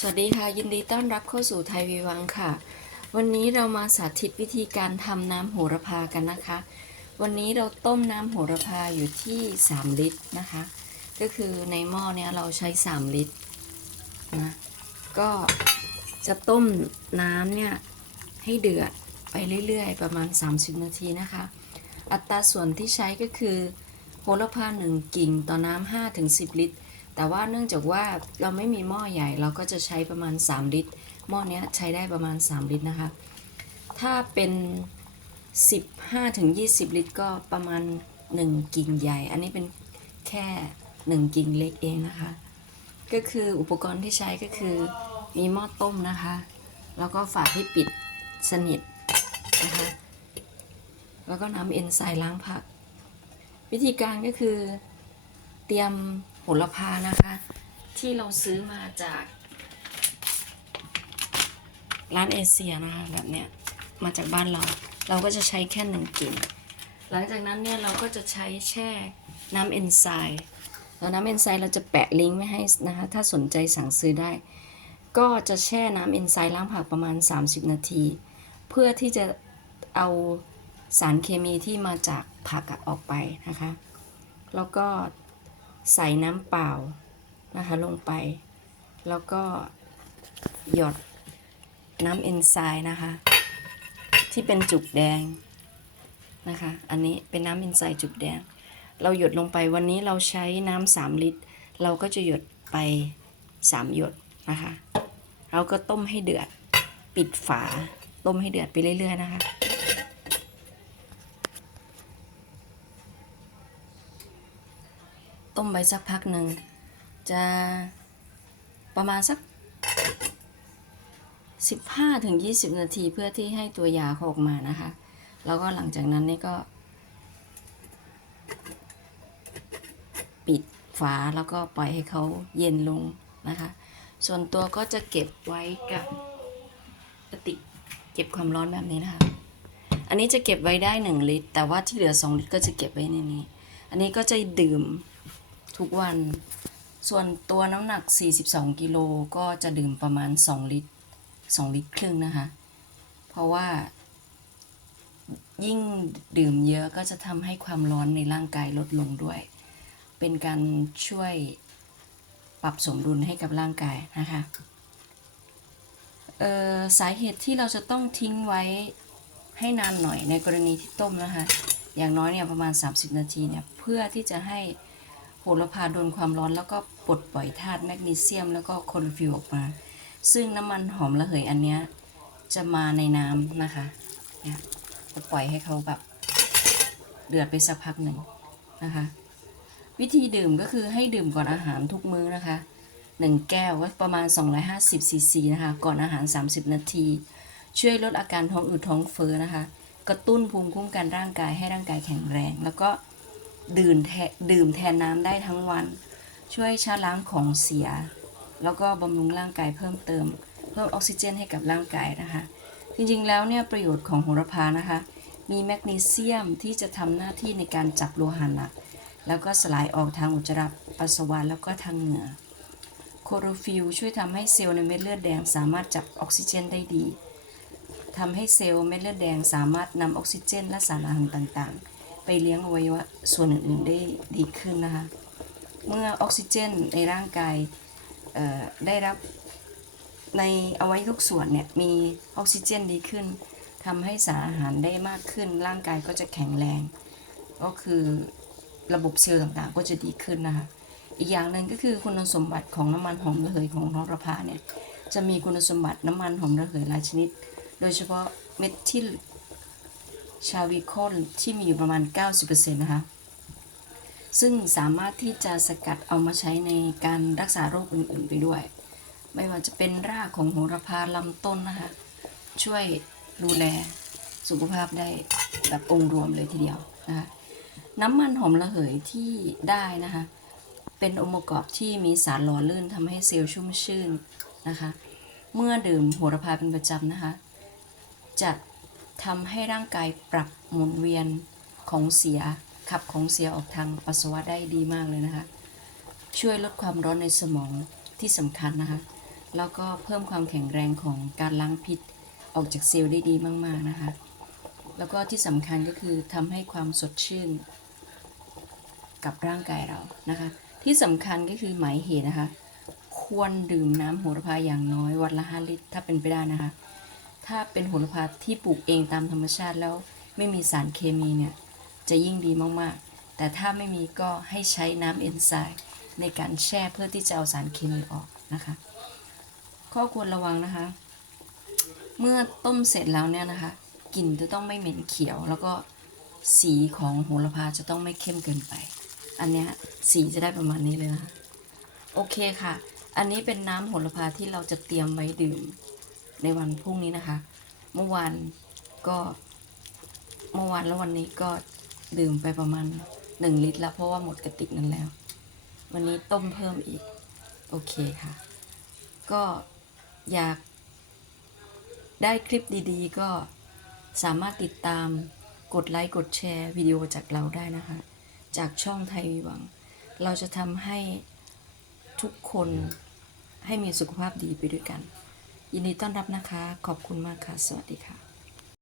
สวัสดีค่ะ ยินดีต้อนรับเข้าสู่ไทยวีวังค่ะ วันนี้เรามาสาธิตวิธีการทำน้ำโหระพากันนะคะ วันนี้เราต้มน้ำโหระพาอยู่ที่ 3 ลิตรนะคะ ก็คือในหม้อเนี้ยเราใช้ 3 ลิตรนะก็จะต้มน้ำเนี่ยให้เดือดไปเรื่อยๆ ประมาณ 30 นาทีนะคะ อัตราส่วนที่ใช้ก็คือโหระพาหนึ่งกิ่งต่อน้ำ5ถึง10 ลิตร แต่ว่าเนื่องจากว่าเราไม่มีหม้อใหญ่เราก็จะใช้ประมาณ 3 ลิตร หม้อเนี้ยใช้ได้ประมาณ 3 ลิตรนะคะ ถ้าเป็น 15ถึง20 ลิตร ก็ประมาณ 1 กิ่งใหญ่ อันนี้เป็นแค่ 1 กิ่งเล็กเองนะคะ ก็คืออุปกรณ์ที่ใช้ก็คือมีหม้อต้มนะคะ แล้วก็ฝาที่ปิดสนิทนะคะ แล้วก็น้ำเอนไซม์ล้างผัก วิธีการก็คือเตรียม โหระพานะคะ ที่เราซื้อมาจาก ร้านเอเชียนะคะแบบเนี้ยมาจากบ้านเรา เราก็จะใช้แค่หนึ่งกิ่งหลังจากนั้นเนี่ยเราก็จะใช้แช่น้ำเอนไซม์แล้วน้ำเอนไซม์เราจะแปะลิงก์ไว้ให้นะคะ ถ้าสนใจสั่งซื้อได้ ก็จะแช่น้ำเอนไซม์ล้างผักประมาณ 30 นาที เพื่อที่จะเอาสารเคมีที่มาจากผักออกไปนะคะ แล้วก็ ใส่น้ำเปล่านะคะลงไป แล้วก็หยดน้ำเอนไซม์นะคะ ที่เป็นจุกแดงนะคะ อันนี้เป็นน้ำเอนไซม์จุกแดง เราหยดลงไปวันนี้เราใช้น้ำสามลิตร เราก็จะหยดไปสามหยดนะคะ เราก็ต้มให้เดือด ปิดฝา ต้มให้เดือดไปเรื่อย ๆ นะคะ ต้มไปสักพักหนึ่ง จะประมาณสัก 15ถึง20 นาทีเพื่อที่ให้ตัวยาเขาออกมานะคะ แล้วก็หลังจากนั้นนี่ก็ ปิดฝาแล้วก็ปล่อยให้เขาเย็นลงนะคะ ส่วนตัวก็จะเก็บไว้กับกระติเก็บความร้อนแบบนี้นะคะ อันนี้จะเก็บไว้ได้ 1 ลิตร แต่ว่าที่เหลือ 2 ลิตรก็จะเก็บไว้ในนี้ อันนี้ก็จะดื่ม ทุกวัน ส่วนตัวน้ำหนัก 42 กิโลก็จะดื่มประมาณ 2 ลิตร 2 ลิตรครึ่งนะคะ เพราะว่า ยิ่งดื่มเยอะก็จะทำให้ความร้อนในร่างกายลดลงด้วย เป็นการช่วยปรับสมดุลให้กับร่างกายนะคะเอ่อสาเหตุที่เราจะต้องทิ้งไว้ให้นานหน่อยในกรณีที่ต้มนะคะ อย่างน้อยเนี่ยประมาณ 30 นาทีเนี่ยเพื่อที่จะให้ โหระพาโดนความร้อนแล้วก็ปลดปล่อยธาตุแมกนีเซียม แล้วก็คลอโรฟิลออกมา ซึ่งน้ำมันหอมระเหยอันเนี้ยจะมาในน้ำนะคะเนี่ยจะปล่อยให้เขาแบบเดือดไปสักพักหนึ่งนะคะ วิธีดื่มก็คือให้ดื่มก่อนอาหารทุกมื้อนะคะ 1 แก้วก็ประมาณ 250ซีซีนะคะ ก่อนอาหาร 30 นาที ช่วยลดอาการท้องอืดท้องเฟ้อนะคะ กระตุ้นภูมิคุ้มกันร่างกายให้ร่างกายแข็งแรง แล้วก็ ดื่มแทดื่มแทนน้ำได้ทั้งวัน ช่วยชะล้างของเสีย แล้วก็บำรุงร่างกายเพิ่มเติม เพิ่มออกซิเจนให้กับร่างกายนะคะ จริงๆแล้วเนี่ยประโยชน์ของโหระพานะคะ มีแมกนีเซียมที่จะทำหน้าที่ในการจับโลหะหนัก แล้วก็สลายออกทางอุจจาระปัสสาวะแล้วก็ทางเหงื่อโคโรฟิลช่วยทำให้เซลล์ในเม็ดเลือดแดงสามารถจับออกซิเจนได้ดีทำให้เซลล์เม็ดเลือดแดงสามารถนำออกซิเจน และสารอาหารต่างๆ ไปเลี้ยงอวัยวะส่วนอื่น ๆ ได้ดีขึ้นนะคะ เมื่อออกซิเจนในร่างกายได้รับในอวัยวะทุกส่วนเนี่ยมีออกซิเจนดีขึ้นทำให้สารอาหารได้มากขึ้น ร่างกายก็จะแข็งแรง ก็คือระบบเซลล์ต่างๆ ก็จะดีขึ้นนะคะอีกอย่างหนึ่งก็คือคุณสมบัติของน้ำมันหอมระเหยของโหระพาเนี่ยจะมีคุณสมบัติน้ำมันหอมระเหยหลายชนิด โดยเฉพาะเมทิล ชาวิคอนที่มีอยู่ประมาณ 90%นะคะซึ่งสามารถที่จะสกัดเอามาใช้ในการรักษาโรคอื่นๆไปด้วย ไม่ว่าจะเป็นรากของโหระพาลำต้นนะคะ ช่วยดูแลสุขภาพได้แบบองค์รวมเลยทีเดียวนะคะน้ำมันหอมระเหยที่ได้นะคะ เป็นองค์ประกอบที่มีสารหล่อลื่นทำให้เซลล์ชุ่มชื่นนะคะ เมื่อดื่มโหระพาเป็นประจำนะคะ จะ ทำให้ร่างกายปรับหมุนเวียนของเสียขับของเสียออกทางปัสสาวะได้ดีมากเลยนะคะ ช่วยลดความร้อนในสมองที่สำคัญนะคะ แล้วก็เพิ่มความแข็งแรงของการล้างพิษออกจากเซลล์ได้ดีมาก ๆ นะคะ แล้วก็ที่สำคัญก็คือทำให้ความสดชื่น กับร่างกายเรานะคะ ที่สำคัญก็คือหมายเหตุนะคะ ควรดื่มน้ำโหระพาอย่างน้อยวันละ 5 ลิตร ถ้าเป็นไปได้นะคะ ถ้าเป็นโหระพาที่ปลูกเองตามธรรมชาติแล้วไม่มีสารเคมีเนี่ยจะยิ่งดีมากๆ แต่ถ้าไม่มีก็ให้ใช้น้ำเอนไซม์ในการแช่เพื่อที่จะเอาสารเคมีออกนะคะ ข้อควรระวังนะคะ เมื่อต้มเสร็จแล้วเนี่ยนะคะกลิ่นจะต้องไม่เหม็นเขียว แล้วก็สีของโหระพาจะต้องไม่เข้มเกินไป อันเนี้ยสีจะได้ประมาณนี้เลยนะคะโอเคค่ะ อันนี้เป็นน้ำโหระพาที่เราจะเตรียมไว้ดื่ม ในวันพรุ่งนี้นะคะ เมื่อวานก็ เมื่อวานแล้ววันนี้ก็ดื่มไปประมาณหนึ่งลิตรแล้วเพราะว่าหมดกระติกนั้นแล้ว วันนี้ต้มเพิ่มอีก โอเคค่ะ ก็อยากได้คลิปดีๆ ก็สามารถติดตามกดไลค์กดแชร์วิดีโอจากเราได้นะคะ จากช่องไทยวิวัง เราจะทำให้ทุกคนให้มีสุขภาพดีไปด้วยกัน ยินดีต้อนรับนะคะ ขอบคุณมากค่ะ สวัสดีค่ะ